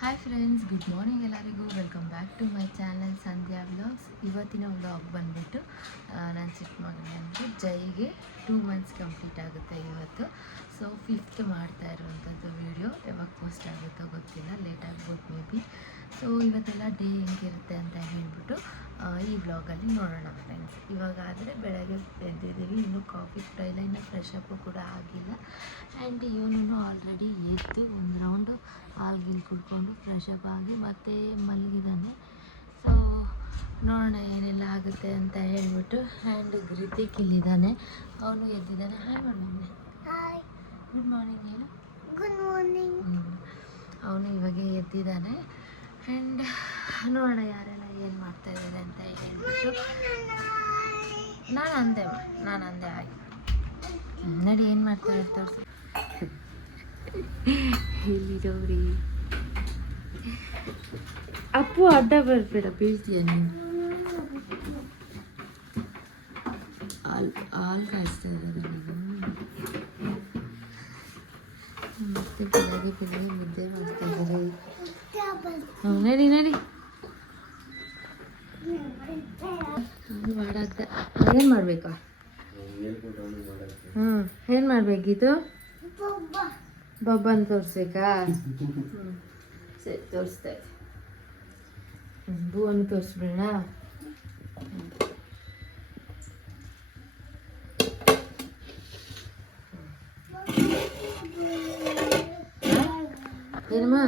Hi friends, good morning ಎಲ್ಲರಿಗೂ. Welcome back to my channel Sandhya vlogs. ಇವತ್ತಿನ vlog ಬಂದುಬಿಟ್ಟು ನನ್ನ ಚಿಕ್ಕ ಮಗನಿಗೆ ಜೈಗೆ 2 months ಕಂಪ್ಲೀಟ್ ಆಗುತ್ತೆ ಇವತ್ತು. ಸೊ 5th ಮಾಡ್ತಾ ಇರುವಂಥದ್ದು ವೀಡಿಯೋ. ಯಾವಾಗ ಪೋಸ್ಟ್ ಆಗುತ್ತೋ ಗೊತ್ತಿಲ್ಲ, ಲೇಟ್ ಆಗ್ಬೋದು ಮೇ ಬಿ. ಸೊ ಇವತ್ತೆಲ್ಲ ಡೇ ಹೆಂಗಿರುತ್ತೆ ಅಂತ ಹೇಳ್ಬಿಟ್ಟು ಈ ವ್ಲಾಗಲ್ಲಿ ನೋಡೋಣ ಫ್ರೆಂಡ್ಸ್. ಇವಾಗಾದರೆ ಬೆಳಗ್ಗೆ ಎದ್ದಿದ್ದೀವಿ, ಇನ್ನೂ ಕಾಫಿ ಕೂಡ ಇಲ್ಲ, ಇನ್ನೂ ಫ್ರೆಶ್ ಅಪ್ಪು ಕೂಡ ಆಗಿಲ್ಲ. ಆ್ಯಂಡ್ ಇವನು ಆಲ್ರೆಡಿ ಎದ್ದು ಒಂದು ರೌಂಡು ಹಾಲ್ಗಿಲ್ ಕುಡ್ಕೊಂಡು ಫ್ರೆಶ್ ಅಪ್ ಆಗಿ ಮತ್ತೆ ಮಲಗಿದ್ದಾನೆ. ಸೊ ನೋಡೋಣ ಏನೆಲ್ಲ ಆಗುತ್ತೆ ಅಂತ ಹೇಳ್ಬಿಟ್ಟು. ಆ್ಯಂಡ್ ಗೃತಿಕ್ ಇಲ್ಲಿದ್ದಾನೆ, ಅವನು ಎದ್ದಿದ್ದಾನೆ. ಹಾಯ್ ಮಾಡೋಣ. ಹಾಯ್, ಗುಡ್ ಮಾರ್ನಿಂಗ್ ಹೇಳು. Good morning. ಅವನು ಇವಾಗ ಎದ್ದಿದ್ದಾನೆ. ಆ್ಯಂಡ್ ನೋಡೋಣ ಯಾರೆಲ್ಲ ಏನು ಮಾಡ್ತಾ ಇದ್ದಾರೆ ಅಂತ ಹೇಳ್ಬಿಟ್ಟು. ನಾನು ಅಂದೆ ಹಾಯ್. ನಡಿ, ಏನು ಮಾಡ್ತಾರೆ ತೋರಿಸಿ. ಇಲ್ಲಿರೋರಿ ಅಪ್ಪು, ಅಡ್ಡ ಬರ್ಬೇಡ, ಬೀಳ್ತೀಯ ನೀನು. ಹಾಲು ಕಾಯಿಸ್ತಾ ಇದ್ದಾರೆ ಮತ್ತೆ ಬೆಳಗ್ಗೆ ಮುದ್ದೆ ಮಾಡ್ತಾ ಇದ್ದಾರೆ. ನಡಿ ಮಾಡಾಕ್ತ. ಏನು ಮಾಡ್ಬೇಕಾ? ಏನು ಮಾಡ್ಬೇಕಿತ್ತು? ಬಬ್ಬನ್ ತೋರಿಸ್ಬೇಕಾ? ಸರಿ, ತೋರಿಸ್ತಾ ಇದ್ದೆ. ಬೂವನ್ನು ತೋರಿಸ್ಬಿಡೋಣ. ಏನಮ್ಮ?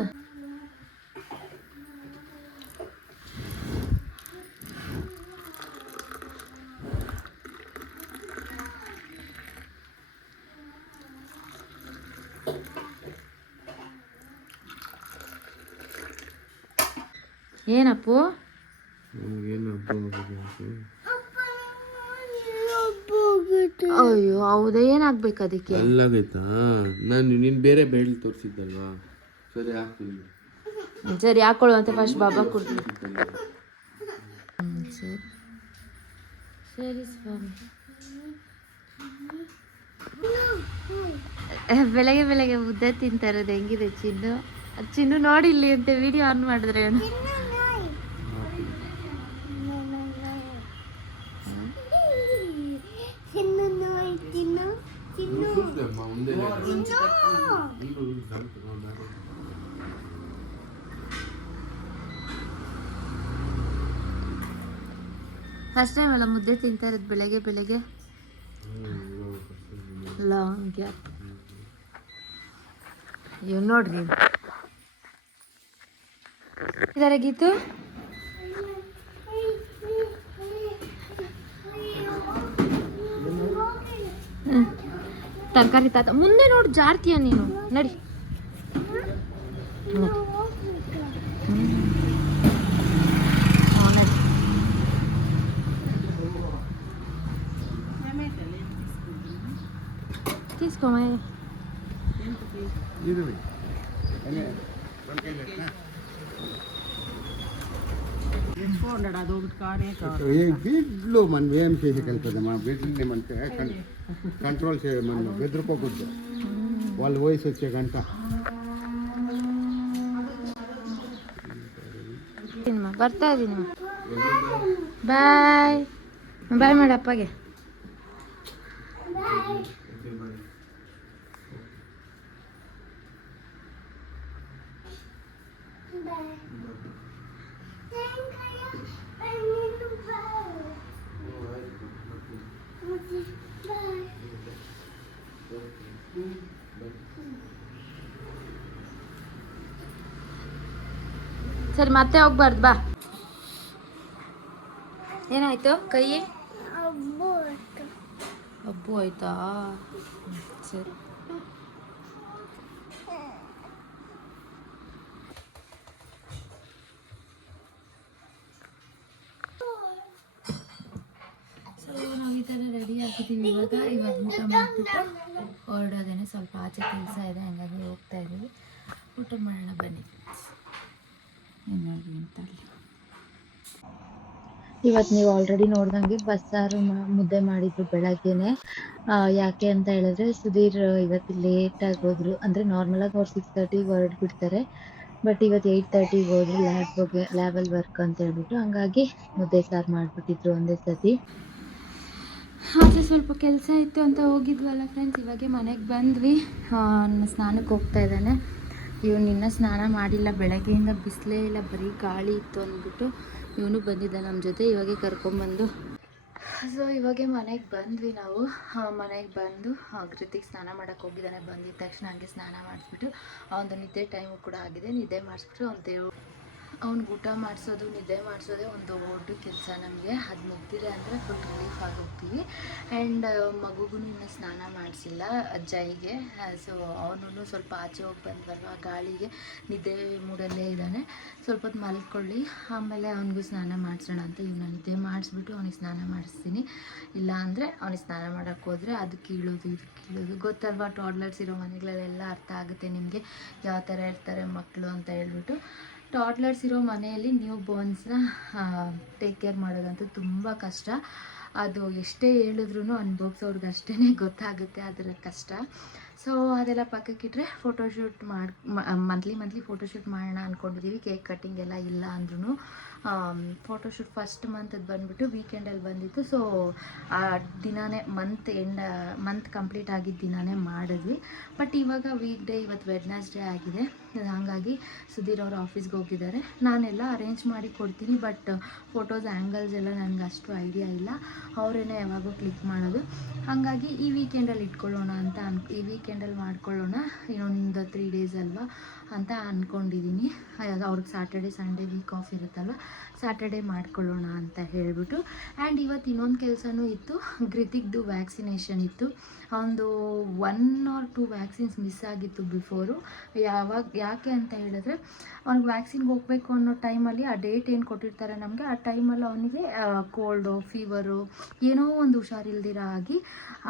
ಏನಪ್ಪು? ಅಯ್ಯೋ ಹೌದಾ, ಏನಾಗ್ಬೇಕು ಅದಕ್ಕೆ? ಅಲ್ಲಾಗೈತಾ? ನಾನು ನೀನು ಬೇರೆ ಬೆಳ್ಳಿ ತೋರಿಸಿದ್ದಲ್ವಾ? ಸರಿ ಹಾಕ್ತೀನಿ. ಸರಿ ಹಾಕೊಳ್ಳು ಅಂತ ಫಸ್ಟ್ ಬಾಬಾ ಕೊಡ್ತೀನಿ. ಸರಿ ಸರಿ ಸ್ವಾಮಿ. ಬೆಳಗ್ಗೆ ಮುದ್ದೆ ತಿಂತಾ ಇರೋದು ಹೆಂಗಿದೆ ಚಿನ್ನು? ಚಿನ್ನು ನೋಡಿಲ್ಲಿ ಅಂತ ವಿಡಿಯೋ ಆನ್ ಮಾಡಿದ್ರೆ ಫಸ್ಟ್ ಟೈಮ್ ಅಲ್ಲ ಮುದ್ದೆ ತಿಂತಾ ಇರೋದು ಬೆಳಗ್ಗೆ. Long gap. ಇವ್ ನೋಡ್ರಿ ಇದರ ಗೀತು. ತರಕಾರಿ ತಾತ ಮುಂದೆ ನೋಡಿ, ಜಾರ್ತೀಯ ನೀನು. ನಡಿ. తీసుకో. బిడ్లు మనం ఏం చేసేకెళ్తుందమ్మా, బిడ్లని మనకి కంట్రోల్ చేయమని బెదిరిపోకూడదు. వాళ్ళ వయసు వచ్చే గంట ಬರ್ತಾ ಇದೀನಿ. ಬಾಯ್ ಬಾಯ್ ಮಾಡಿ ಅಪ್ಪಗೆ. ಸರಿ, ಮತ್ತೆ ಹೋಗ್ಬಾರ್ದು ಬಾ. ಏನಾಯ್ತು? ಕೈ ಅಬ್ಬು ಆಯ್ತಾ? ಸರಿ. ಸೊ ನಾವು ಈ ಥರ ರೆಡಿ ಆಗಿದ್ದೀವಿ. ಇವಾಗ ಊಟ ಮಾಡಿಬಿಟ್ಟು ಹೊರಡೋದೇನೆ. ಸ್ವಲ್ಪ ಆಚೆ ಕೆಲಸ ಇದೆ, ಹಂಗಾಗಿ ಹೋಗ್ತಾ ಇದ್ದೀವಿ. ಊಟ ಮಾಡೋಣ ಬನ್ನಿ. ಇವತ್ತು ನೀವು ಆಲ್ರೆಡಿ ನೋಡ್ದಂಗೆ ಬಸ್ಸಾರು ಮುದ್ದೆ ಮಾಡಿದ್ರು ಬೆಳಗ್ಗೆನೆ. ಯಾಕೆ ಅಂತ ಹೇಳಿದ್ರೆ ಸುಧೀರ್ ಇವತ್ತು ಲೇಟಾಗಿ ಹೋದ್ರು. ಅಂದರೆ ನಾರ್ಮಲಾಗಿ ಅವ್ರು 6:30ಗೆ ಹೊರಡ್ಬಿಡ್ತಾರೆ. ಬಟ್ ಇವತ್ತು 8:30ಗೆ ಹೋದ್ರು ಲ್ಯಾಬಲ್ಲಿ ವರ್ಕ್ ಅಂತ ಹೇಳ್ಬಿಟ್ಟು, ಹಂಗಾಗಿ ಮುದ್ದೆ ಸಾರು ಮಾಡಿಬಿಟ್ಟಿದ್ರು ಒಂದೇ ಸತಿ. ಆಚೆ ಸ್ವಲ್ಪ ಕೆಲಸ ಇತ್ತು ಅಂತ ಹೋಗಿದ್ವಲ್ಲ ಫ್ರೆಂಡ್ಸ್, ಇವಾಗೆ ಮನೆಗೆ ಬಂದ್ವಿ. ಸ್ನಾನಕ್ಕೆ ಹೋಗ್ತಾ ಇದ್ದಾನೆ ಇವನು, ಇನ್ನೂ ಸ್ನಾನ ಮಾಡಿಲ್ಲ, ಬೆಳಗ್ಗೆಯಿಂದ ಬಿಸಿಲೇ ಇಲ್ಲ, ಬರೀ ಗಾಳಿ ಇತ್ತು ಅಂದ್ಬಿಟ್ಟು ಇವನು ಬಂದಿದ್ದ ನಮ್ಮ ಜೊತೆ. ಇವಾಗೆ ಕರ್ಕೊಂಬಂದು ಸೊ ಇವಾಗೆ ಮನೆಗೆ ಬಂದ್ವಿ ನಾವು. ಮನೆಗೆ ಬಂದು ಕೃತಿಕ್ ಸ್ನಾನ ಮಾಡೋಕ್ಕೆ ಹೋಗಿದ್ದಾನೆ. ಬಂದಿದ್ದ ತಕ್ಷಣ ಹಂಗೆ ಸ್ನಾನ ಮಾಡಿಸ್ಬಿಟ್ಟು ಅವನದು ನಿದ್ದೆ ಟೈಮು ಕೂಡ ಆಗಿದೆ, ನಿದ್ದೆ ಮಾಡಿಸ್ಬಿಟ್ಟು ಅವ್ನಿಗೆ ಊಟ ಮಾಡಿಸೋದು ನಿದ್ದೆ ಮಾಡಿಸೋದೇ ಒಂದು ದೊಡ್ಡ ಕೆಲಸ ನಮಗೆ. ಅದು ಮುಗ್ದಿದೆ ಅಂದರೆ ಫುಲ್ ರಿಲೀಫ್ ಆಗೋಗ್ತೀವಿ. ಆ್ಯಂಡ್ ಮಗುಗೂ ಇನ್ನೂ ಸ್ನಾನ ಮಾಡಿಸಿಲ್ಲ ಜೈಗೆ. ಸೊ ಅವನು ಸ್ವಲ್ಪ ಆಚೆ ಹೋಗಿ ಬಂದ್ವಲ್ವ, ಗಾಳಿಗೆ ನಿದ್ದೆ ಮೂಡಲ್ಲೇ ಇದ್ದಾನೆ. ಸ್ವಲ್ಪ ಹೊತ್ತು ಮಲ್ಕೊಳ್ಳಿ, ಆಮೇಲೆ ಅವನಿಗೂ ಸ್ನಾನ ಮಾಡಿಸೋಣ ಅಂತ ಇವನ್ನ ನಿದ್ದೆ ಮಾಡಿಸ್ಬಿಟ್ಟು ಅವನಿಗೆ ಸ್ನಾನ ಮಾಡಿಸ್ತೀನಿ. ಇಲ್ಲ ಅಂದರೆ ಅವನಿಗೆ ಸ್ನಾನ ಮಾಡೋಕ್ಕೆ ಹೋದರೆ ಅದು ಕೀಳೋದು ಇದು ಕೀಳೋದು, ಗೊತ್ತಲ್ವ ಟಾಡ್ಲರ್ಸ್ ಇರೋ ಮನೆಗಳಲ್ಲೆಲ್ಲ ಅರ್ಥ ಆಗುತ್ತೆ ನಿಮಗೆ ಯಾವ ಥರ ಇರ್ತಾರೆ ಮಕ್ಕಳು ಅಂತ ಹೇಳ್ಬಿಟ್ಟು. ಟಾಡ್ಲರ್ಸ್ ಇರೋ ಮನೆಯಲ್ಲಿ ನ್ಯೂ ಬೋರ್ನ್ಸ್ನ ಟೇಕ್ ಕೇರ್ ಮಾಡೋದಂತೂ ತುಂಬ ಕಷ್ಟ. ಅದು ಎಷ್ಟೇ ಹೇಳಿದ್ರೂ ಅನುಭವಿಸೋರ್ಗೆ ಅಷ್ಟೇ ಗೊತ್ತಾಗುತ್ತೆ ಅದರ ಕಷ್ಟ. ಸೊ ಅದೆಲ್ಲ ಪಕ್ಕಕ್ಕಿಟ್ರೆ ಫೋಟೋಶೂಟ್ ಮಂತ್ಲಿ ಫೋಟೋಶೂಟ್ ಮಾಡೋಣ ಅಂದ್ಕೊಂಡಿದ್ದೀವಿ. ಕೇಕ್ ಕಟ್ಟಿಂಗ್ ಎಲ್ಲ ಇಲ್ಲ ಅಂದ್ರೂ ಫೋಟೋಶೂಟ್ ಫಸ್ಟ್ ಮಂತದ್ದು ಬಂದುಬಿಟ್ಟು ವೀಕೆಂಡಲ್ಲಿ ಬಂದಿತ್ತು. ಸೊ ಆ ದಿನಾನೇ ಮಂತ್ ಕಂಪ್ಲೀಟ್ ಆಗಿದ್ದ ದಿನಾನೇ ಮಾಡಿದ್ವಿ. ಬಟ್ ಇವಾಗ ವೀಕ್ ಡೇ, ಇವತ್ತು ವೆಡ್ನೆಸ್ಡೇ ಆಗಿದೆ. ಹಾಗಾಗಿ ಸುಧೀರ್ ಅವರು ಆಫೀಸ್ಗೆ ಹೋಗಿದ್ದಾರೆ. ನಾನೆಲ್ಲ ಅರೇಂಜ್ ಮಾಡಿ ಕೊಡ್ತೀನಿ, ಬಟ್ ಫೋಟೋಸ್ ಆ್ಯಂಗಲ್ಸ್ ಎಲ್ಲ ನನಗೆ ಅಷ್ಟು ಐಡಿಯಾ ಇಲ್ಲ, ಅವರೇನೆ ಯಾವಾಗೋ ಕ್ಲಿಕ್ ಮಾಡೋದು. ಹಾಗಾಗಿ ಈ ವೀಕೆಂಡಲ್ಲಿ ಇಟ್ಕೊಳ್ಳೋಣ ಅಂತ ಈ ವೀಕೆಂಡಲ್ಲಿ ಮಾಡ್ಕೊಳ್ಳೋಣ, ಇನ್ನೊಂದು 3 days ಅಲ್ವಾ ಅಂತ ಅಂದ್ಕೊಂಡಿದ್ದೀನಿ. ಅವ್ರಿಗೆ ಸಾಟರ್ಡೆ ಸಂಡೇ ವೀಕ್ ಆಫ್ ಇರುತ್ತಲ್ವ, ಸ್ಯಾಟರ್ಡೇ ಮಾಡ್ಕೊಳ್ಳೋಣ ಅಂತ ಹೇಳಿಬಿಟ್ಟು. ಆ್ಯಂಡ್ ಇವತ್ತು ಇನ್ನೊಂದು ಕೆಲಸನೂ ಇತ್ತು, ಕೃತಿಕ್ದು ವ್ಯಾಕ್ಸಿನೇಷನ್ ಇತ್ತು. ಒಂದು 1 or 2 ವ್ಯಾಕ್ಸಿನ್ಸ್ ಮಿಸ್ ಆಗಿತ್ತು ಬಿಫೋರು. ಯಾಕೆ ಅಂತ ಹೇಳಿದ್ರೆ, ಅವ್ನಿಗೆ ವ್ಯಾಕ್ಸಿನ್ಗೆ ಹೋಗಬೇಕು ಅನ್ನೋ ಟೈಮಲ್ಲಿ ಆ ಡೇಟ್ ಏನು ಕೊಟ್ಟಿರ್ತಾರೆ ನಮಗೆ, ಆ ಟೈಮಲ್ಲಿ ಅವನಿಗೆ ಕೋಲ್ಡು, ಫೀವರು, ಏನೋ ಒಂದು ಹುಷಾರಿಲ್ದಿರ ಆಗಿ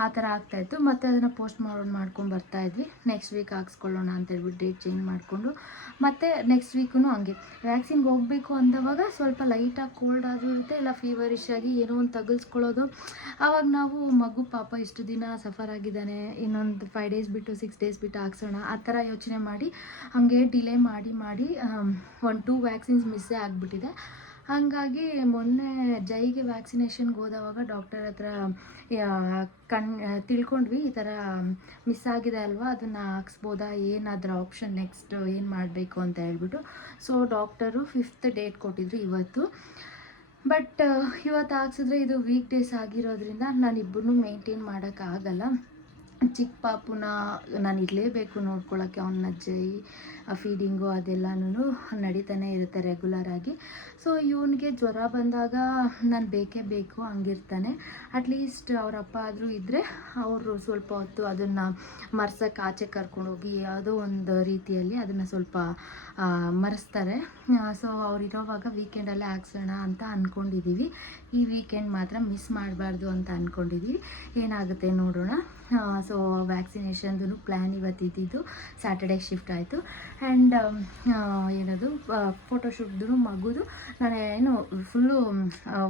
ಆ ಥರ ಆಗ್ತಾಯಿತ್ತು. ಮತ್ತು ಅದನ್ನು ಪೋಸ್ಟ್ ಮಾಡ್ಕೊಂಡು ಬರ್ತಾಯಿದ್ವಿ. ನೆಕ್ಸ್ಟ್ ವೀಕ್ ಹಾಕ್ಸ್ಕೊಳ್ಳೋಣ ಅಂತ ಹೇಳ್ಬಿಟ್ಟು ಡೇಟ್ ಚೇಂಜ್ ಮಾಡಿಕೊಂಡು, ಮತ್ತು ನೆಕ್ಸ್ಟ್ ವೀಕೂ ಹಂಗೆ ವ್ಯಾಕ್ಸಿನ್ಗೆ ಹೋಗಬೇಕು ಅಂದವಾಗ ಸ್ವಲ್ಪ ಲೈಟಾಗಿ ಕೋಲ್ಡ್ ಆದರೂ ಇರುತ್ತೆ, ಇಲ್ಲ ಫೀವರಿಶ್ ಆಗಿ ಏನೋ ಒಂದು ತಗಲ್ಸ್ಕೊಳ್ಳೋದು. ಆವಾಗ ನಾವು ಮಗು ಪಾಪ ಇಷ್ಟು ದಿನ ಸಫರ್ ಆಗಿದ್ದಾನೆ, ಇನ್ನೊಂದು 5 days ಬಿಟ್ಟು 6 days ಬಿಟ್ಟು ಹಾಕ್ಸೋಣ ಆ ಥರ ಯೋಚನೆ ಮಾಡಿ ಹಾಗೆ ಡಿಲೇ ಮಾಡಿ 1-2 ವ್ಯಾಕ್ಸಿನ್ಸ್ ಮಿಸ್ಸೇ ಆಗಿಬಿಟ್ಟಿದೆ. ಹಾಗಾಗಿ ಮೊನ್ನೆ ಜೈಗೆ ವ್ಯಾಕ್ಸಿನೇಷನ್ಗೆ ಹೋದವಾಗ ಡಾಕ್ಟರ್ ಹತ್ರ ತಿಳ್ಕೊಂಡ್ವಿ, ಈ ಥರ ಮಿಸ್ ಆಗಿದೆ ಅಲ್ವಾ, ಅದನ್ನು ಹಾಕ್ಸ್ಬೋದಾ, ಏನಾದರೂ ಆಪ್ಷನ್ ನೆಕ್ಸ್ಟ್ ಏನು ಮಾಡಬೇಕು ಅಂತ ಹೇಳ್ಬಿಟ್ಟು. ಸೊ ಡಾಕ್ಟರು 5th ಡೇಟ್ ಕೊಟ್ಟಿದ್ರು ಇವತ್ತು. ಬಟ್ ಇವತ್ತು ಹಾಕ್ಸಿದ್ರೆ ಇದು ವೀಕ್ ಡೇಸ್ ಆಗಿರೋದ್ರಿಂದ ನಾನಿಬ್ಬರನ್ನೂ ಮೇಂಟೈನ್ ಮಾಡೋಕ್ಕಾಗಲ್ಲ. ಚಿಕ್ಕ ಪಾಪುನ ನಾನು ಇರಲೇಬೇಕು ನೋಡ್ಕೊಳ್ಳೋಕ್ಕೆ, ಅವನ ಜೈ ಫೀಡಿಂಗು ಅದೆಲ್ಲನೂ ನಡೀತಾನೆ ಇರುತ್ತೆ ರೆಗ್ಯುಲರಾಗಿ. ಸೊ ಇವನಿಗೆ ಜ್ವರ ಬಂದಾಗ ನಾನು ಬೇಕೇ ಬೇಕು ಹಂಗಿರ್ತಾನೆ. ಅಟ್ಲೀಸ್ಟ್ ಅವ್ರ ಅಪ್ಪ ಆದರೂ ಇದ್ದರೆ ಅವರು ಸ್ವಲ್ಪ ಹೊತ್ತು ಅದನ್ನು ಮರ್ಸಕ್ಕೆ ಆಚೆ ಕರ್ಕೊಂಡೋಗಿ ಯಾವುದೋ ಒಂದು ರೀತಿಯಲ್ಲಿ ಅದನ್ನು ಸ್ವಲ್ಪ ಮರೆಸ್ತಾರೆ. ಸೊ ಅವರಿರೋವಾಗ ವೀಕೆಂಡಲ್ಲೇ ಹಾಕ್ಸೋಣ ಅಂತ ಅಂದ್ಕೊಂಡಿದ್ದೀವಿ. ಈ ವೀಕೆಂಡ್ ಮಾತ್ರ ಮಿಸ್ ಮಾಡಬಾರ್ದು ಅಂತ ಅಂದ್ಕೊಂಡಿದ್ದೀವಿ, ಏನಾಗುತ್ತೆ ನೋಡೋಣ. ಸೊ ವ್ಯಾಕ್ಸಿನೇಷನ್ದು ಪ್ಲ್ಯಾನ್ ಇವತ್ತು ಇದ್ದಿದ್ದು, ಸ್ಯಾಟರ್ಡೇ ಶಿಫ್ಟ್ ಆಯಿತು. ಆ್ಯಂಡ್ ಏನದು ಫೋಟೋಶೂಟ್ದು ಮಗುದು ನಾನು ಏನು ಫುಲ್ಲು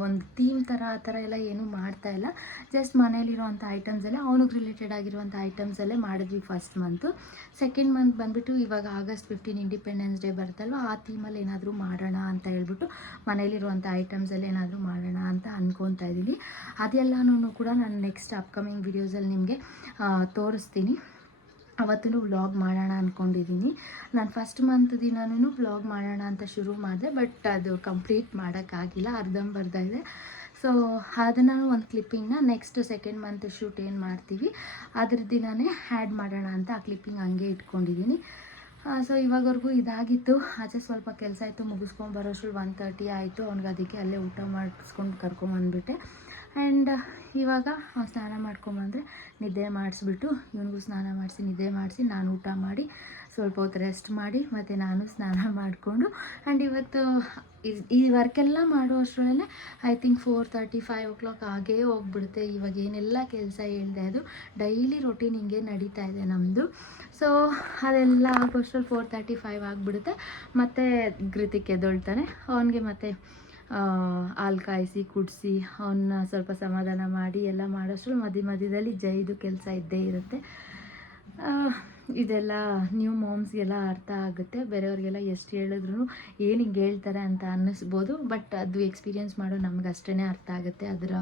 ಒಂದು ಥೀಮ್ ಥರ ಆ ಥರ ಎಲ್ಲ ಏನೂ ಮಾಡ್ತಾಯಿಲ್ಲ. ಜಸ್ಟ್ ಮನೇಲಿರುವಂಥ ಐಟಮ್ಸಲ್ಲೇ, ಅವನಿಗೆ ರಿಲೇಟೆಡ್ ಆಗಿರುವಂಥ ಐಟಮ್ಸಲ್ಲೇ ಮಾಡಿದ್ವಿ ಫಸ್ಟ್ ಮಂತು. ಸೆಕೆಂಡ್ ಮಂತ್ ಬಂದುಬಿಟ್ಟು ಇವಾಗ August 15 ಇಂಡಿಪೆಂಡೆನ್ಸ್ ಡೇ ಬರುತ್ತಲ್ವ, ಆ ಥೀಮಲ್ಲಿ ಏನಾದರೂ ಮಾಡೋಣ ಅಂತ ಹೇಳ್ಬಿಟ್ಟು ಮನೇಲಿರುವಂಥ ಐಟಮ್ಸಲ್ಲಿ ಏನಾದರೂ ಮಾಡೋಣ ಅಂತ ಅಂದ್ಕೊತಾ ಇದ್ದೀನಿ. ಅದೆಲ್ಲನೂ ಕೂಡ ನಾನು ನೆಕ್ಸ್ಟ್ ಅಪ್ಕಮಿಂಗ್ ವೀಡಿಯೋಸಲ್ಲಿ ನಿಮಗೆ ತೋರಿಸ್ತೀನಿ. ಅವತ್ತೂ ವ್ಲಾಗ್ ಮಾಡೋಣ ಅಂದ್ಕೊಂಡಿದ್ದೀನಿ. ನಾನು ಫಸ್ಟ್ ಮಂತ್ ದಿನವೂ ವ್ಲಾಗ್ ಮಾಡೋಣ ಅಂತ ಶುರು ಮಾಡಿದೆ, ಬಟ್ ಅದು ಕಂಪ್ಲೀಟ್ ಮಾಡೋಕ್ಕಾಗಿಲ್ಲ, ಅರ್ಧಂಬರ್ಧ ಇದೆ. ಸೊ ಅದನ್ನು ಒಂದು ಕ್ಲಿಪ್ಪಿಂಗ್ನ ನೆಕ್ಸ್ಟ್ ಸೆಕೆಂಡ್ ಮಂತ್ ಶೂಟ್ ಏನು ಮಾಡ್ತೀವಿ ಅದ್ರ ದಿನವೇ ಆ್ಯಡ್ ಮಾಡೋಣ ಅಂತ ಆ ಕ್ಲಿಪ್ಪಿಂಗ್ ಹಂಗೆ ಇಟ್ಕೊಂಡಿದ್ದೀನಿ. ಸೊ ಇವಾಗವರೆಗೂ ಇದಾಗಿತ್ತು. ಆಚೆ ಸ್ವಲ್ಪ ಕೆಲಸ ಇತ್ತು, ಮುಗಿಸ್ಕೊಂಡು ಬರೋಷ್ಟು 1:30 ಆಯಿತು. ಅವ್ನಿಗೆ ಅದಕ್ಕೆ ಅಲ್ಲೇ ಊಟ ಮಾಡಿಸ್ಕೊಂಡು ಕರ್ಕೊಂಬಂದುಬಿಟ್ಟೆ. ಆ್ಯಂಡ್ ಇವಾಗ ಸ್ನಾನ ಮಾಡ್ಕೊಂಬಂದರೆ ನಿದ್ದೆ ಮಾಡಿಸ್ಬಿಟ್ಟು ಇವನಿಗೂ ಸ್ನಾನ ಮಾಡಿಸಿ ನಿದ್ದೆ ಮಾಡಿಸಿ ನಾನು ಊಟ ಮಾಡಿ ಸ್ವಲ್ಪ ಹೊತ್ತು ರೆಸ್ಟ್ ಮಾಡಿ ಮತ್ತು ನಾನು ಸ್ನಾನ ಮಾಡಿಕೊಂಡು, ಆ್ಯಂಡ್ ಇವತ್ತು ಈ ವರ್ಕೆಲ್ಲ ಮಾಡೋ ಅಷ್ಟರಲ್ಲೇ ಐ ಥಿಂಕ್ 4:30-5 o'clock ಆಗೇ ಹೋಗ್ಬಿಡುತ್ತೆ. ಇವಾಗ ಏನೆಲ್ಲ ಕೆಲಸ ಹೇಳಿದೆ ಅದು ಡೈಲಿ ರೊಟೀನ್ ಹಿಂಗೆ ನಡೀತಾ ಇದೆ ನಮ್ಮದು. ಸೊ ಅದೆಲ್ಲ ಆಗೋಷ್ಟರಲ್ಲಿ 4:30-5 ಆಗಿಬಿಡುತ್ತೆ. ಮತ್ತು ಕೃತಿಕ್ ಎದ್ದೊಳ್ತಾನೆ, ಅವನಿಗೆ ಮತ್ತು ಹಾಲು ಕಾಯಿಸಿ ಕುಡಿಸಿ ಅವನ್ನ ಸ್ವಲ್ಪ ಸಮಾಧಾನ ಮಾಡಿ ಎಲ್ಲ ಮಾಡೋಷ್ಟು ಮಧ್ಯದಲ್ಲಿ ಜೈದು ಕೆಲಸ ಇದ್ದೇ ಇರುತ್ತೆ. ಇದೆಲ್ಲ ನ್ಯೂ ಮಾಮ್ಸ್ಗೆಲ್ಲ ಅರ್ಥ ಆಗುತ್ತೆ. ಬೇರೆಯವ್ರಿಗೆಲ್ಲ ಎಷ್ಟು ಹೇಳಿದ್ರು ಏನು ಹಿಂಗೆ ಹೇಳ್ತಾರೆ ಅಂತ ಅನ್ನಿಸ್ಬೋದು, ಬಟ್ ಅದು ಎಕ್ಸ್ಪೀರಿಯೆನ್ಸ್ ಮಾಡೋ ನಮ್ಗೆ ಅಷ್ಟೇ ಅರ್ಥ ಆಗುತ್ತೆ ಅದರ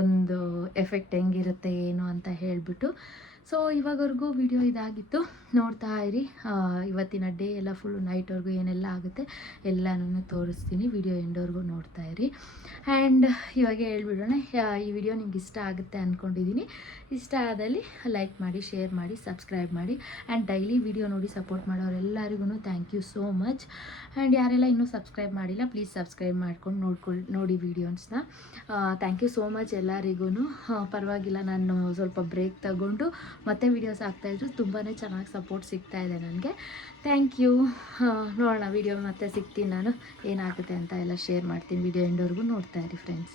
ಒಂದು ಎಫೆಕ್ಟ್ ಹೆಂಗಿರುತ್ತೆ ಏನು ಅಂತ ಹೇಳಿಬಿಟ್ಟು. ಸೊ ಇವಾಗವರೆಗೂ ವಿಡಿಯೋ ಇದಾಗಿತ್ತು, ನೋಡ್ತಾ ಇರಿ. ಇವತ್ತಿನ ಡೇ ಎಲ್ಲ ಫುಲ್ಲು ನೈಟ್ವರೆಗೂ ಏನೆಲ್ಲ ಆಗುತ್ತೆ ಎಲ್ಲನೂ ತೋರಿಸ್ತೀನಿ, ವಿಡಿಯೋ ಎಂಡವರೆಗೂ ನೋಡ್ತಾ ಇರಿ. ಆ್ಯಂಡ್ ಇವಾಗ ಹೇಳ್ಬಿಡೋಣ, ಈ ವಿಡಿಯೋ ನಿಮ್ಗೆ ಇಷ್ಟ ಆಗುತ್ತೆ ಅಂದ್ಕೊಂಡಿದ್ದೀನಿ. ಇಷ್ಟ ಆದಲ್ಲಿ ಲೈಕ್ ಮಾಡಿ, ಶೇರ್ ಮಾಡಿ, ಸಬ್ಸ್ಕ್ರೈಬ್ ಮಾಡಿ. ಆ್ಯಂಡ್ ಡೈಲಿ ವಿಡಿಯೋ ನೋಡಿ ಸಪೋರ್ಟ್ ಮಾಡೋರೆಲ್ಲರಿಗೂ thank you so much. And ಯಾರೆಲ್ಲ ಇನ್ನೂ ಸಬ್ಸ್ಕ್ರೈಬ್ ಮಾಡಿಲ್ಲ ಪ್ಲೀಸ್ ಸಬ್ಸ್ಕ್ರೈಬ್ ಮಾಡ್ಕೊಂಡು ನೋಡಿ ವೀಡಿಯೋಸ್ನ. ಥ್ಯಾಂಕ್ ಯು ಸೋ ಮಚ್ ಎಲ್ಲರಿಗೂ. ಪರವಾಗಿಲ್ಲ, ನಾನು ಸ್ವಲ್ಪ ಬ್ರೇಕ್ ತಗೊಂಡು ಮತ್ತೆ ವೀಡಿಯೋಸ್ ಹಾಕ್ತಾಯಿದ್ರು, ತುಂಬಾ ಚೆನ್ನಾಗಿ ಸಪೋರ್ಟ್ ಸಿಗ್ತಾ ಇದೆ ನನಗೆ. Thank you. ನೋಡೋಣ ವಿಡಿಯೋ ಮತ್ತೆ ಸಿಗ್ತೀನಿ ನಾನು, ಏನಾಗುತ್ತೆ ಅಂತ ಎಲ್ಲ ಶೇರ್ ಮಾಡ್ತೀನಿ. ವಿಡಿಯೋ ಎಂಡವರೆಗೂ ನೋಡ್ತಾ ಇರಿ ಫ್ರೆಂಡ್ಸ್.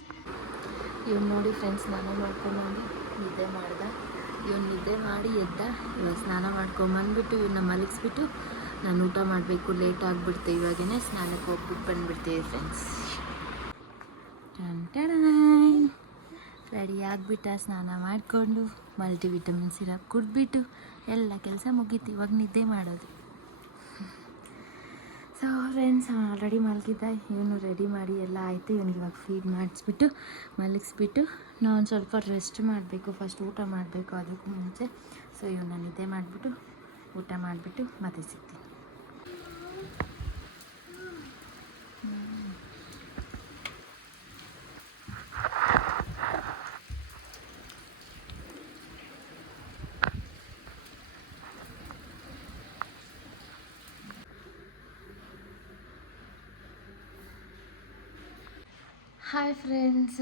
ಇವ್ನು ನೋಡಿ ಫ್ರೆಂಡ್ಸ್, ಸ್ನಾನ ಮಾಡ್ಕೊಂಬಂದು ನಿದ್ದೆ ಮಾಡ್ದೆ. ಇವನು ನಿದ್ದೆ ಮಾಡಿ ಎದ್ದ. ಇವಾಗ ಸ್ನಾನ ಮಾಡ್ಕೊಂಬಂದ್ಬಿಟ್ಟು ಇವನ್ನ ಮಲಗಿಸ್ಬಿಟ್ಟು ನಾನು ಊಟ ಮಾಡಬೇಕು, ಲೇಟ್ ಆಗಿಬಿಡ್ತೆ. ಇವಾಗೇ ಸ್ನಾನಕ್ಕೆ ಹೋಗ್ಬಿಟ್ಟು ಬಂದುಬಿಡ್ತೀವಿ ಫ್ರೆಂಡ್ಸ್. ರೆಡಿ ಆಗಿಬಿಟ್ಟ, ಸ್ನಾನ ಮಾಡಿಕೊಂಡು ಮಲ್ಟಿವಿಟಮಿನ್ ಸಿರಪ್ ಕುಡಿದ್ಬಿಟ್ಟು ಎಲ್ಲ ಕೆಲಸ ಮುಗೀತು. ಇವಾಗ ನಿದ್ದೆ ಮಾಡೋದು. ಸೊ ಫ್ರೆಂಡ್ಸ್, ಆಲ್ರೆಡಿ ಮಲಗಿದ್ದ. ಇವನು ರೆಡಿ ಮಾಡಿ ಎಲ್ಲ ಆಯಿತು. ಇವನಿಗೆ ಇವಾಗ ಫೀಡ್ ಮಾಡಿಸ್ಬಿಟ್ಟು ಮಲಗಿಸ್ಬಿಟ್ಟು ನಾನು ಸ್ವಲ್ಪ ರೆಸ್ಟ್ ಮಾಡಬೇಕು, ಫಸ್ಟ್ ಊಟ ಮಾಡಬೇಕು ಅದಕ್ಕೂ ಮುಂಚೆ. ಸೊ ಇವನ್ನ ನಿದ್ದೆ ಮಾಡಿಬಿಟ್ಟು ಊಟ ಮಾಡಿಬಿಟ್ಟು ಮತ್ತೆ ಸಿಗ್ತೀನಿ. ಹಾಯ್ ಫ್ರೆಂಡ್ಸ್,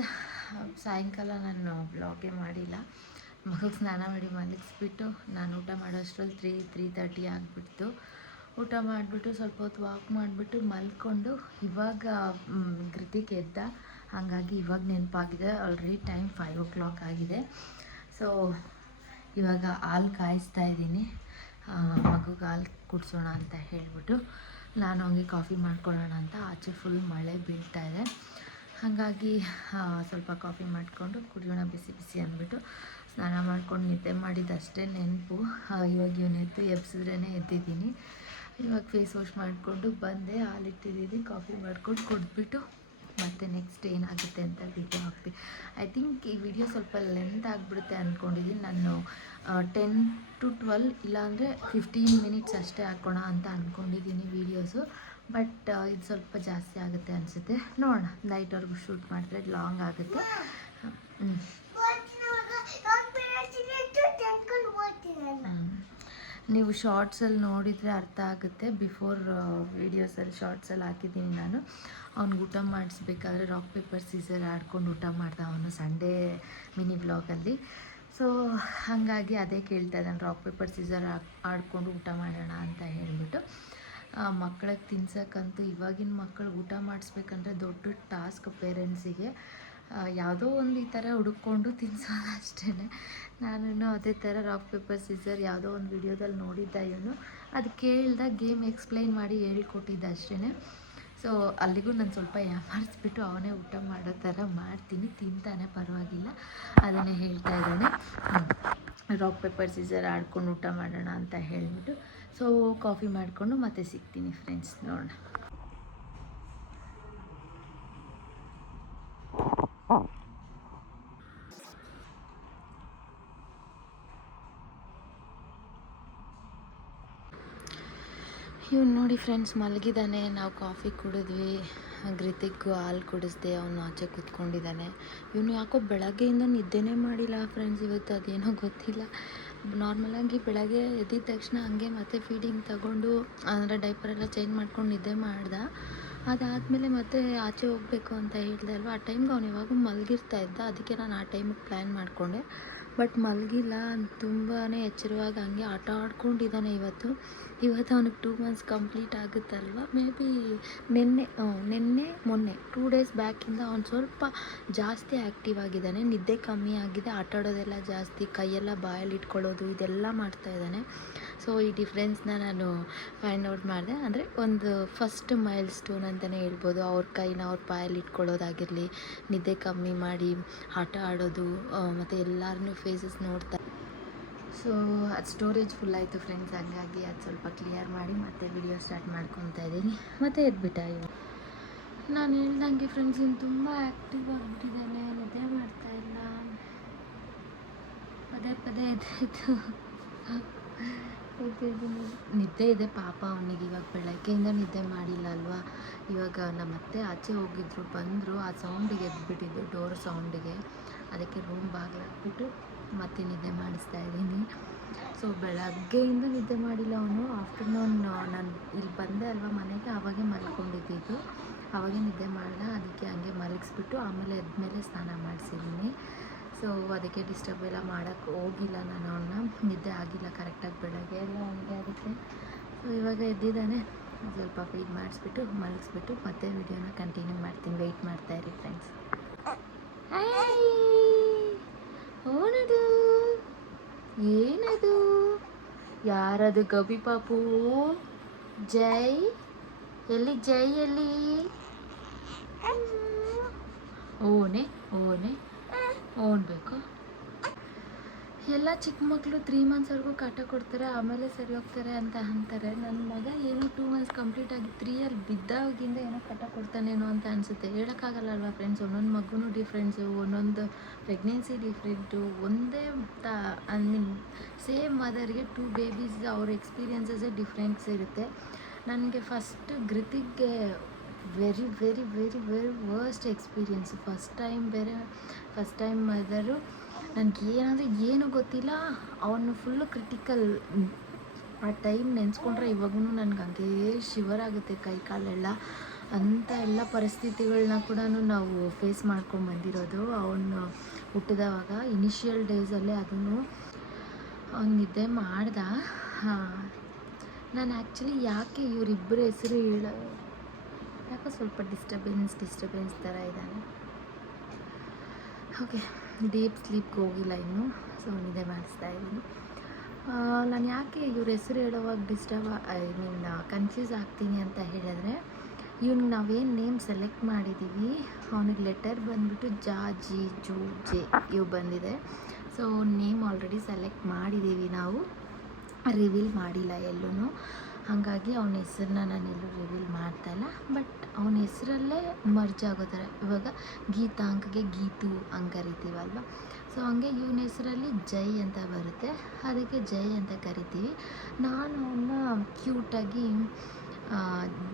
ಸಾಯಂಕಾಲ ನಾನು ಬ್ಲಾಗೇ ಮಾಡಿಲ್ಲ. ಮಗುಗೆ ಸ್ನಾನ ಮಾಡಿ ಮಲಗಿಸ್ಬಿಟ್ಟು ನಾನು ಊಟ ಮಾಡೋಷ್ಟರಲ್ಲಿ 3:30 ಆಗಿಬಿಡ್ತು. ಊಟ ಮಾಡಿಬಿಟ್ಟು ಸ್ವಲ್ಪ ಹೊತ್ತು ವಾಕ್ ಮಾಡಿಬಿಟ್ಟು ಮಲ್ಕೊಂಡು ಇವಾಗ ಕೃತಿಕ್ ಎದ್ದ. ಹಾಗಾಗಿ ಇವಾಗ ನೆನಪಾಗಿದೆ. ಆಲ್ರೆಡಿ ಟೈಮ್ 5 o'clock ಆಗಿದೆ. ಸೊ ಇವಾಗ ಹಾಲು ಕಾಯಿಸ್ತಾ ಇದ್ದೀನಿ, ಮಗುಗೆ ಹಾಲು ಕುಡಿಸೋಣ ಅಂತ ಹೇಳಿಬಿಟ್ಟು. ನಾನು ಹಂಗೆ ಕಾಫಿ ಮಾಡ್ಕೊಳ್ಳೋಣ ಅಂತ. ಆಚೆ ಫುಲ್ ಮಳೆ ಬೀಳ್ತಾ ಇದೆ, ಹಾಗಾಗಿ ಸ್ವಲ್ಪ ಕಾಫಿ ಮಾಡಿಕೊಂಡು ಕುಡಿಯೋಣ ಬಿಸಿ ಬಿಸಿ ಅಂದ್ಬಿಟ್ಟು ಸ್ನಾನ ಮಾಡ್ಕೊಂಡು ನಿದ್ದೆ ಮಾಡಿದ್ದಷ್ಟೇ ನೆನಪು. ಇವಾಗ ಇವನೆದ್ದು ಎಬ್ಸಿದ್ರೇ ಎದ್ದಿದ್ದೀನಿ. ಇವಾಗ ಫೇಸ್ ವಾಶ್ ಮಾಡಿಕೊಂಡು ಬಂದೆ, ಹಾಲಿಟ್ಟಿದ್ದೀನಿ, ಕಾಫಿ ಮಾಡ್ಕೊಂಡು ಕುಡಿದ್ಬಿಟ್ಟು ಮತ್ತು ನೆಕ್ಸ್ಟ್ ಏನಾಗುತ್ತೆ ಅಂತ ವಿಡಿಯೋ ಹಾಕ್ತೀನಿ. ಐ ಥಿಂಕ್ ಈ ವಿಡಿಯೋ ಸ್ವಲ್ಪ ಲೆಂತ್ ಆಗಿಬಿಡುತ್ತೆ ಅಂದ್ಕೊಂಡಿದ್ದೀನಿ. ನಾನು 10 to 12 ಇಲ್ಲಾಂದರೆ 15 minutes ಅಷ್ಟೇ ಹಾಕೋಣ ಅಂತ ಅಂದ್ಕೊಂಡಿದ್ದೀನಿ ವೀಡಿಯೋಸು. ಬಟ್ ಇದು ಸ್ವಲ್ಪ ಜಾಸ್ತಿ ಆಗುತ್ತೆ ಅನಿಸುತ್ತೆ. ನೋಡೋಣ, ನೈಟ್ವರೆಗೂ ಶೂಟ್ ಮಾಡಿದ್ರೆ ಲಾಂಗ್ ಆಗುತ್ತೆ. ನೀವು ಶಾರ್ಟ್ಸಲ್ಲಿ ನೋಡಿದರೆ ಅರ್ಥ ಆಗುತ್ತೆ. ಬಿಫೋರ್ ವೀಡಿಯೋಸಲ್ಲಿ ಶಾರ್ಟ್ಸಲ್ಲಿ ಹಾಕಿದ್ದೀನಿ ನಾನು. ಅವ್ನಿಗೆ ಊಟ ಮಾಡಿಸ್ಬೇಕಾದ್ರೆ ರಾಕ್ ಪೇಪರ್ ಸೀಸರ್ ಆಡ್ಕೊಂಡು ಊಟ ಮಾಡ್ದ ಅವನು, ಸಂಡೇ ಮಿನಿ ವ್ಲಾಗಲ್ಲಿ. ಸೊ ಹಾಗಾಗಿ ಅದೇ ಕೇಳ್ತಾ ಇದ್ದಾನೆ, ರಾಕ್ ಪೇಪರ್ ಸೀಸರ್ ಆಡ್ಕೊಂಡು ಊಟ ಮಾಡೋಣ ಅಂತ ಹೇಳಿಬಿಟ್ಟು. ಮಕ್ಕಳಿಗೆ ತಿನ್ಸೋಕ್ಕಂತೂ ಇವಾಗಿನ ಮಕ್ಕಳು ಊಟ ಮಾಡಿಸ್ಬೇಕಂದ್ರೆ ದೊಡ್ಡ ಟಾಸ್ಕ್ ಪೇರೆಂಟ್ಸಿಗೆ. ಯಾವುದೋ ಒಂದು ಈ ಥರ ಹುಡುಕೊಂಡು ತಿನ್ಸೋದು ಅಷ್ಟೇ. ನಾನು ಅದೇ ಥರ ರಾಕ್ ಪೇಪರ್ ಸೀಸರ್ ಯಾವುದೋ ಒಂದು ವಿಡಿಯೋದಲ್ಲಿ ನೋಡಿದ್ದ ಇವನು, ಅದು ಕೇಳ್ದಾಗ ಗೇಮ್ ಎಕ್ಸ್ಪ್ಲೈನ್ ಮಾಡಿ ಹೇಳಿಕೊಟ್ಟಿದ್ದ ಅಷ್ಟೇ. ಸೊ ಅಲ್ಲಿಗೂ ನಾನು ಸ್ವಲ್ಪ ಯಾಮಾರಿಸ್ಬಿಟ್ಟು ಅವನೇ ಊಟ ಮಾಡೋ ಥರ ಮಾಡ್ತೀನಿ, ತಿಂತಾನೆ ಪರವಾಗಿಲ್ಲ. ಅದನ್ನೇ ಹೇಳ್ತಾ ಇದ್ದಾನೆ, ರಾಕ್ ಪೇಪರ್ ಸೀಸರ್ ಆಡ್ಕೊಂಡು ಊಟ ಮಾಡೋಣ ಅಂತ ಹೇಳಿಬಿಟ್ಟು. ಸೊ ಕಾಫಿ ಮಾಡಿಕೊಂಡು ಮತ್ತೆ ಸಿಗ್ತೀನಿ ಫ್ರೆಂಡ್ಸ್, ನೋಡೋಣ. ಇವ್ನು ನೋಡಿ ಫ್ರೆಂಡ್ಸ್ ಮಲಗಿದ್ದಾನೆ. ನಾವು ಕಾಫಿ ಕುಡಿದ್ವಿ, ಕೃತಿಕ್ಗೂ ಹಾಲು ಕುಡಿಸ್ದೆ, ಅವನು ಆಚೆ ಕೂತ್ಕೊಂಡಿದ್ದಾನೆ. ಇವನು ಯಾಕೋ ಬೆಳಗ್ಗೆಯಿಂದ ನಿದ್ದೆನೇ ಮಾಡಿಲ್ಲ ಫ್ರೆಂಡ್ಸ್ ಇವತ್ತು, ಅದೇನೋ ಗೊತ್ತಿಲ್ಲ. ನಾರ್ಮಲಾಗಿ ಬೆಳಗ್ಗೆ ಎದ್ದಿದ ತಕ್ಷಣ ಹಂಗೆ ಮತ್ತೆ ಫೀಡಿಂಗ್ ತಗೊಂಡು ಅಂದರೆ ಡೈಪರೆಲ್ಲ ಚೇಂಜ್ ಮಾಡ್ಕೊಂಡು ನಿದ್ದೆ ಮಾಡ್ದೆ. ಅದಾದಮೇಲೆ ಮತ್ತೆ ಆಚೆ ಹೋಗಬೇಕು ಅಂತ ಹೇಳಿದೆ ಅಲ್ವ, ಆ ಟೈಮ್ಗೆ ಅವ್ನು ಯಾವಾಗೂ ಮಲಗಿರ್ತಾ ಇದ್ದ. ಅದಕ್ಕೆ ನಾನು ಆ ಟೈಮಿಗೆ ಪ್ಲ್ಯಾನ್ ಮಾಡಿಕೊಂಡೆ. ಬಟ್ ಮಲಗಿಲ್ಲ, ತುಂಬಾ ಎಚ್ಚರವಾಗಿ ಹಂಗೆ ಆಟ ಆಡ್ಕೊಂಡಿದ್ದಾನೆ ಇವತ್ತು. ಅವನಿಗೆ 2 months ಕಂಪ್ಲೀಟ್ ಆಗುತ್ತಲ್ವ. ಮೇ ಬಿ ಮೊನ್ನೆ 2 days ಬ್ಯಾಕಿಂದ ಅವ್ನು ಸ್ವಲ್ಪ ಜಾಸ್ತಿ ಆ್ಯಕ್ಟಿವ್ ಆಗಿದ್ದಾನೆ. ನಿದ್ದೆ ಕಮ್ಮಿ ಆಗಿದೆ, ಆಟ ಆಡೋದೆಲ್ಲ ಜಾಸ್ತಿ, ಕೈಯೆಲ್ಲ ಬಾಯಲ್ಲಿ ಇಟ್ಕೊಳ್ಳೋದು ಇದೆಲ್ಲ ಮಾಡ್ತಾಯಿದ್ದಾನೆ. ಸೊ ಈ ಡಿಫ್ರೆನ್ಸ್ನ ನಾನು ಫೈಂಡ್ ಔಟ್ ಮಾಡಿದೆ. ಅಂದರೆ ಒಂದು ಫಸ್ಟ್ ಮೈಲ್ ಸ್ಟೋನ್ ಅಂತಲೇ ಹೇಳ್ಬೋದು. ಅವ್ರ ಕೈನ ಅವ್ರ ಬಾಯಲ್ಲಿ ಇಟ್ಕೊಳ್ಳೋದಾಗಿರಲಿ, ನಿದ್ದೆ ಕಮ್ಮಿ ಮಾಡಿ ಆಟ ಆಡೋದು, ಮತ್ತು ಎಲ್ಲರನ್ನೂ ಫೇಸಸ್ ನೋಡ್ತಾ. ಸೊ ಅದು ಸ್ಟೋರೇಜ್ ಫುಲ್ ಆಯಿತು ಫ್ರೆಂಡ್ಸ್, ಹಂಗಾಗಿ ಅದು ಸ್ವಲ್ಪ ಕ್ಲಿಯರ್ ಮಾಡಿ ಮತ್ತೆ ವಿಡಿಯೋ ಸ್ಟಾರ್ಟ್ ಮಾಡ್ಕೊತಾ ಇದ್ದೀನಿ. ಮತ್ತೆ ಎದ್ಬಿಟ್ಟ ಇವು. ನಾನು ಹೇಳ್ದಂಗೆ ಫ್ರೆಂಡ್ಸ್ ಇನ್ನು ತುಂಬ ಆ್ಯಕ್ಟಿವ್ ಆಗಿಬಿಟ್ಟಿದ್ದಾನೆ, ನಿದ್ದೆ ಮಾಡ್ತಾಯಿಲ್ಲ, ಪದೇ ಪದೇ ನಿದ್ದೆ ಇದೆ ಪಾಪ ಅವನಿಗೆ. ಇವಾಗ ಬೆಳಗ್ಗೆಯಿಂದ ನಿದ್ದೆ ಮಾಡಿಲ್ಲ ಅಲ್ವಾ. ಇವಾಗ ನಮ್ಮತ್ತೆ ಆಚೆ ಹೋಗಿದ್ರು, ಬಂದರು, ಆ ಸೌಂಡಿಗೆ ಎದ್ಬಿಟ್ಟಿದ್ದು, ಡೋರ್ ಸೌಂಡಿಗೆ. ಅದಕ್ಕೆ ರೂಮ್ ಬಾಗಿಲಾಕ್ಬಿಟ್ಟು ಮತ್ತೆ ನಿದ್ದೆ ಮಾಡಿಸ್ತಾ ಇದ್ದೀನಿ. ಸೊ ಬೆಳಗ್ಗೆಯಿಂದ ನಿದ್ದೆ ಮಾಡಿಲ್ಲ ಅವನು. ಆಫ್ಟರ್ನೂನ್ ನಾನು ಇಲ್ಲಿ ಬಂದೆ ಅಲ್ವಾ ಮನೆಗೆ, ಆವಾಗೇ ಮಲ್ಕೊಂಡಿದ್ದು, ಆವಾಗೇ ನಿದ್ದೆ ಮಾಡಿದ. ಅದಕ್ಕೆ ಹಂಗೆ ಮಲಗಿಸ್ಬಿಟ್ಟು ಆಮೇಲೆ ಎದ್ಮೇಲೆ ಸ್ನಾನ ಮಾಡಿಸಿದ್ದೀನಿ. ಸೊ ಅದಕ್ಕೆ ಡಿಸ್ಟರ್ಬ್ ಎಲ್ಲ ಮಾಡೋಕ್ಕೆ ಹೋಗಿಲ್ಲ ನಾನು ಅವನ್ನ. ನಿದ್ದೆ ಆಗಿಲ್ಲ ಕರೆಕ್ಟಾಗಿ ಬೆಳಗ್ಗೆ ಎಲ್ಲ ಅವನಿಗೆ. ಅದಕ್ಕೆ ಸೊ ಇವಾಗ ಎದ್ದಿದ್ದಾನೆ, ಸ್ವಲ್ಪ ಫೀಡ್ ಮಾಡಿಸ್ಬಿಟ್ಟು ಮಲಗಿಸ್ಬಿಟ್ಟು ಮತ್ತೆ ವಿಡಿಯೋನ ಕಂಟಿನ್ಯೂ ಮಾಡ್ತೀನಿ. Weight ಮಾಡ್ತಾಯಿರಿ friends. ಓನದು ಏನದು? ಯಾರದು ಗಬಿ ಪಾಪು? ಜೈ ಎಲ್ಲಿ? ಜೈ ಎಲ್ಲಿ? ಓನೆ ಓನೆ ಓನ್ಬೇಕು. ಎಲ್ಲ ಚಿಕ್ಕ ಮಕ್ಕಳು 3 ಮಂತ್ಸ್ವರೆಗೂ ಕಾಟ ಕೊಡ್ತಾರೆ, ಆಮೇಲೆ ಸರಿ ಹೋಗ್ತಾರೆ ಅಂತ ಅಂತಾರೆ. ನನ್ನ ಮಗ ಏನೋ 2 ಮಂತ್ಸ್ ಕಂಪ್ಲೀಟ್ ಆಗಿ 3 ಬಿದ್ದಾಗಿಂದ ಏನೋ ಕಾಟ ಕೊಡ್ತಾನೇನೋ ಅಂತ ಅನಿಸುತ್ತೆ. ಹೇಳೋಕ್ಕಾಗಲ್ಲ ಅಲ್ವಾ ಫ್ರೆಂಡ್ಸ್, ಒಂದೊಂದು ಮಗುನೂ ಡಿಫ್ರೆನ್ಸು, ಒಂದೊಂದು ಪ್ರೆಗ್ನೆನ್ಸಿ ಡಿಫ್ರೆಂಟು. ಒಂದೇ ಐ ಮೀನ್ ಸೇಮ್ ಮದರ್ಗೆ 2 ಬೇಬೀಸ್, ಅವ್ರ ಎಕ್ಸ್ಪೀರಿಯನ್ಸಸ್ಸೇ ಡಿಫ್ರೆನ್ಸ್ ಇರುತ್ತೆ. ನನಗೆ ಫಸ್ಟ್ ಗೃತಿಗೆ very very very very worst experience. First time mother. ನನಗೆ ಏನೂ ಗೊತ್ತಿಲ್ಲ, ಅವನು ಫುಲ್ಲು ಕ್ರಿಟಿಕಲ್. ಆ ಟೈಮ್ ನೆನೆಸ್ಕೊಂಡ್ರೆ ಇವಾಗೂ ನನಗೆ ಹಂಗೇ ಶಿವರ್ ಆಗುತ್ತೆ ಕೈ ಕಾಲೆಲ್ಲ. ಅಂಥ ಎಲ್ಲ ಪರಿಸ್ಥಿತಿಗಳನ್ನ ಕೂಡ ನಾವು ಫೇಸ್ ಮಾಡ್ಕೊಂಡು ಬಂದಿರೋದು. ಅವನು ಹುಟ್ಟಿದವಾಗ ಇನಿಷಿಯಲ್ ಡೇಸಲ್ಲೇ ಅದನ್ನು ಅವ್ನು ನಿದ್ದೆ ಮಾಡ್ದ. ನಾನು ಆ್ಯಕ್ಚುಲಿ ಯಾಕೆ ಇವರಿಬ್ಬರ ಹೆಸರು ಯಾಕೋ ಸ್ವಲ್ಪ ಡಿಸ್ಟರ್ಬೆನ್ಸ್ ಥರ ಇದ್ದಾನೆ. ಓಕೆ, ಡೀಪ್ ಸ್ಲೀಪ್ಗೆ ಹೋಗಿಲ್ಲ ಇನ್ನೂ. ಸೊ ನಿದ್ದೆ ಮಾಡಿಸ್ತಾ ಇದ್ದೀನಿ. ನಾನು ಯಾಕೆ ಇವ್ರ ಹೆಸರು ಹೇಳೋವಾಗ ಕನ್ಫ್ಯೂಸ್ ಆಗ್ತೀನಿ ಅಂತ ಹೇಳಿದ್ರೆ, ಇವ್ನಿಗೆ ನಾವೇನು ನೇಮ್ ಸೆಲೆಕ್ಟ್ ಮಾಡಿದ್ದೀವಿ, ಅವನಿಗೆ ಲೆಟರ್ ಬಂದುಬಿಟ್ಟು ಜಾ, ಜಿ, ಜು, ಜೆ ಇವು ಬಂದಿದೆ. ಸೊ ನೇಮ್ ಆಲ್ರೆಡಿ ಸೆಲೆಕ್ಟ್ ಮಾಡಿದ್ದೀವಿ ನಾವು, ರಿವೀಲ್ ಮಾಡಿಲ್ಲ ಎಲ್ಲೂ. ಹಾಗಾಗಿ ಅವನ ಹೆಸರನ್ನ ನಾನೆಲ್ಲೂ ರಿವೀಲ್ ಮಾಡ್ತಾಯಿಲ್ಲ. ಬಟ್ ಅವನ ಹೆಸರಲ್ಲೇ ಮರ್ಜ್ ಆಗೋ ಥರ, ಇವಾಗ ಗೀತಾಂಕ್ಗೆ ಗೀತು ಹಂಗೆ ಕರಿತೀವಲ್ವ. ಸೊ ಹಂಗೆ ಇವನ ಹೆಸರಲ್ಲಿ ಜೈ ಅಂತ ಬರುತ್ತೆ, ಅದಕ್ಕೆ ಜೈ ಅಂತ ಕರಿತೀವಿ. ನಾನು ಅವನ್ನ ಕ್ಯೂಟಾಗಿ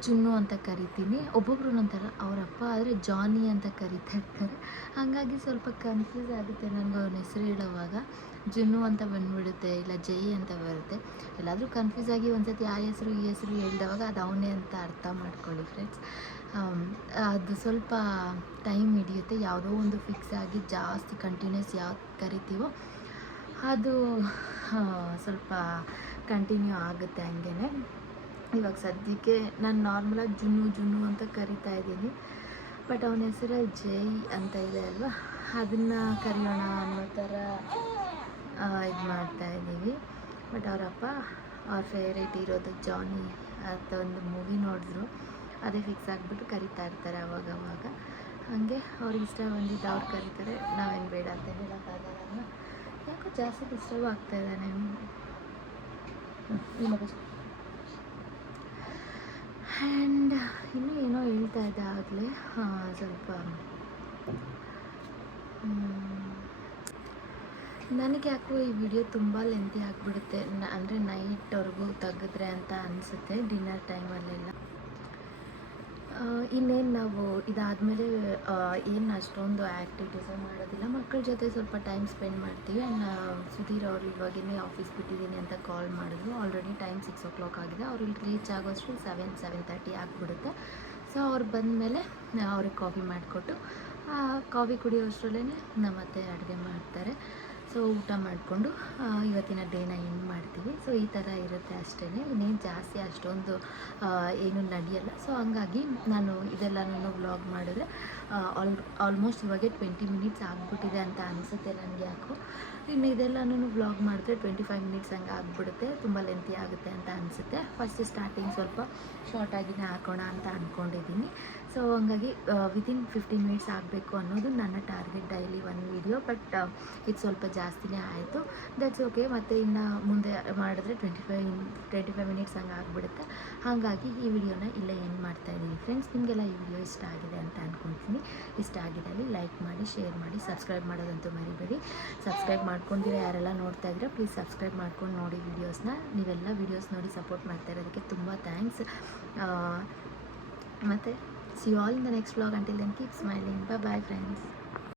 ಜುನ್ನು ಅಂತ ಕರಿತೀನಿ. ಒಬ್ಬೊಬ್ರು ಒಂಥರ, ಅವರಪ್ಪ ಆದರೆ ಜಾನಿ ಅಂತ ಕರಿತಾ ಇರ್ತಾರೆ. ಹಾಗಾಗಿ ಸ್ವಲ್ಪ ಕನ್ಫ್ಯೂಸ್ ಆಗುತ್ತೆ ನನಗೆ ಅವನ ಹೆಸರು ಹೇಳೋವಾಗ. ಜುನ್ನು ಅಂತ ಬಂದುಬಿಡುತ್ತೆ, ಇಲ್ಲ ಜೈ ಅಂತ ಬರುತ್ತೆ. ಎಲ್ಲಾದರೂ ಕನ್ಫ್ಯೂಸ್ ಆಗಿ ಒಂದ್ಸತಿ ಆ ಹೆಸರು ಈ ಹೆಸರು ಹೇಳಿದವಾಗ ಅದು ಅವನೇ ಅಂತ ಅರ್ಥ ಮಾಡ್ಕೊಳ್ಳಿ ಫ್ರೆಂಡ್ಸ್. ಅದು ಸ್ವಲ್ಪ ಟೈಮ್ ಹಿಡಿಯುತ್ತೆ. ಯಾವುದೋ ಒಂದು ಫಿಕ್ಸ್ ಆಗಿ ಜಾಸ್ತಿ ಕಂಟಿನ್ಯೂಸ್ ಯಾವ್ದು ಕರಿತೀವೋ ಅದು ಸ್ವಲ್ಪ ಕಂಟಿನ್ಯೂ ಆಗುತ್ತೆ ಹಂಗೇ. ಇವಾಗ ಸದ್ಯಕ್ಕೆ ನಾನು ನಾರ್ಮಲಾಗಿ ಜುನ್ನು ಅಂತ ಕರಿತಾ ಇದ್ದೀನಿ. ಬಟ್ ಅವನ ಹೆಸರಲ್ಲಿ ಜೈ ಅಂತ ಇದೆ ಅಲ್ವಾ, ಅದನ್ನು ಕರೆಯೋಣ ಅನ್ನೋ ಥರ ಇದು ಮಾಡ್ತಾಯಿದ್ದೀವಿ. ಬಟ್ ಅವರಪ್ಪ ಅವ್ರ ಫೇವ್ರೇಟ್ ಇರೋದು ಜಾನಿ ಅಂತ ಒಂದು ಮೂವಿ ನೋಡಿದ್ರು, ಅದೇ ಫಿಕ್ಸ್ ಆಗಿಬಿಟ್ಟು ಕರಿತಾ ಇರ್ತಾರೆ ಅವಾಗವಾಗ. ಹಾಗೆ ಅವ್ರಿಗೆ ಇಷ್ಟ ಬಂದಿದ್ದು ಅವ್ರು ಕರೀತಾರೆ, ನಾವೇನು ಬೇಡ ಅಂತ ಹೇಳೋಕ್ಕಾಗಲ್ಲ. ಯಾಕೋ ಜಾಸ್ತಿ ಡಿಸ್ಟರ್ಬ್ ಆಗ್ತಾಯಿದ್ದಾನೆ ಆ್ಯಂಡ್ ಇನ್ನೂ ಏನೋ ಹೇಳ್ತಾ ಇದ್ದೆ ಆಗಲೇ. ಸ್ವಲ್ಪ ನನಗೆ ಯಾಕೋ ಈ ವಿಡಿಯೋ ತುಂಬ ಲೆಂತಿ ಆಗಿಬಿಡುತ್ತೆ, ಅಂದರೆ ನೈಟ್ವರೆಗೂ ತೆಗೆದ್ರೆ ಅಂತ ಅನಿಸುತ್ತೆ, ಡಿನ್ನರ್ ಟೈಮಲ್ಲೆಲ್ಲ. ಇನ್ನೇನು ನಾವು ಇದಾದಮೇಲೆ ಏನು ಅಷ್ಟೊಂದು ಆ್ಯಕ್ಟಿವಿಟೀಸು ಮಾಡೋದಿಲ್ಲ, ಮಕ್ಕಳ ಜೊತೆ ಸ್ವಲ್ಪ ಟೈಮ್ ಸ್ಪೆಂಡ್ ಮಾಡ್ತೀವಿ. ಆ್ಯಂಡ್ ಸುಧೀರ್ ಅವರು ಇವಾಗಿನೇ ಆಫೀಸ್ ಬಿಟ್ಟಿದ್ದೀನಿ ಅಂತ ಕಾಲ್ ಮಾಡಿದ್ರು. ಆಲ್ರೆಡಿ ಟೈಮ್ 6 o'clock ಆಗಿದೆ. ಅವ್ರು ಇಲ್ಲಿ ರೀಚ್ ಆಗೋಷ್ಟು 7:30 ಆಗಿಬಿಡುತ್ತೆ. ಸೊ ಅವ್ರು ಬಂದಮೇಲೆ ಅವ್ರಿಗೆ ಕಾಫಿ ಮಾಡಿಕೊಟ್ಟು, ಕಾಫಿ ಕುಡಿಯೋ ಅಷ್ಟರಲ್ಲೇ ನಮ್ಮತ್ತೆ ಅಡುಗೆ ಮಾಡ್ತಾರೆ. ಸೊ ಊಟ ಮಾಡಿಕೊಂಡು ಇವತ್ತಿನ ಡೇನ ಎಂಡ್ ಮಾಡ್ತೀವಿ. ಸೊ ಈ ಥರ ಇರುತ್ತೆ ಅಷ್ಟೇ, ಇನ್ನೇನು ಜಾಸ್ತಿ ಅಷ್ಟೊಂದು ಏನು ನಡೆಯಲ್ಲ. ಸೊ ಹಂಗಾಗಿ ನಾನು ಇದೆಲ್ಲನೂ ವ್ಲಾಗ್ ಮಾಡಿದ್ರೆ ಆಲ್ಮೋಸ್ಟ್ ಇವಾಗೆ 20 minutes ಆಗಿಬಿಟ್ಟಿದೆ ಅಂತ ಅನಿಸುತ್ತೆ ನನಗೆ ಯಾಕೋ. ಇನ್ನು ಇದೆಲ್ಲನೂ ವ್ಲಾಗ್ ಮಾಡಿದ್ರೆ 25 minutes ಹಂಗೆ ಆಗಿಬಿಡುತ್ತೆ, ತುಂಬ ಲೆಂತಿ ಆಗುತ್ತೆ ಅಂತ ಅನಿಸುತ್ತೆ. ಫಸ್ಟ್ ಸ್ಟಾರ್ಟಿಂಗ್ ಸ್ವಲ್ಪ ಶಾರ್ಟಾಗಿನೇ ಹಾಕೋಣ ಅಂತ ಅಂದ್ಕೊಂಡಿದ್ದೀನಿ. ಸೊ ಹಂಗಾಗಿ ವಿತಿನ್ 15 ಮಿನಿಟ್ಸ್ ಆಗಬೇಕು ಅನ್ನೋದು ನನ್ನ ಟಾರ್ಗೆಟ್, ಡೈಲಿ ಒಂದು ವೀಡಿಯೋ. ಬಟ್ ಇದು ಸ್ವಲ್ಪ ಜಾಸ್ತಿನೇ ಆಯಿತು. That's okay. ಮತ್ತು ಇನ್ನು ಮುಂದೆ ಮಾಡಿದ್ರೆ 25 ಮಿನಿಟ್ಸ್ ಹಂಗೆ ಆಗಿಬಿಡುತ್ತೆ. ಹಾಗಾಗಿ ಈ ವಿಡಿಯೋನ ಇಲ್ಲೇ ಎಂಡ್ ಮಾಡ್ತಾಯಿದ್ದೀನಿ ಫ್ರೆಂಡ್ಸ್. ನಿಮಗೆಲ್ಲ ಈ ವಿಡಿಯೋ ಇಷ್ಟ ಆಗಿದೆ ಅಂತ ಅಂದ್ಕೊಳ್ತೀನಿ. ಇಷ್ಟ ಆಗಿದ್ದಲ್ಲಿ ಲೈಕ್ ಮಾಡಿ, ಶೇರ್ ಮಾಡಿ, ಸಬ್ಸ್ಕ್ರೈಬ್ ಮಾಡೋದಂತೂ ಮರಿಬೇಡಿ. ಸಬ್ಸ್ಕ್ರೈಬ್ ಮಾಡ್ಕೊಂಡಿರೋ ಯಾರೆಲ್ಲ ನೋಡ್ತಾ ಇದ್ರೆ ಪ್ಲೀಸ್ ಸಬ್ಸ್ಕ್ರೈಬ್ ಮಾಡ್ಕೊಂಡು ನೋಡಿ ವೀಡಿಯೋಸ್ನ. ನೀವೆಲ್ಲ ವೀಡಿಯೋಸ್ ನೋಡಿ ಸಪೋರ್ಟ್ ಮಾಡ್ತಾ ಇರೋದಕ್ಕೆ ತುಂಬ ಥ್ಯಾಂಕ್ಸ್. ಮತ್ತು see you all in the next vlog. Until then, keep smiling. Bye bye friends.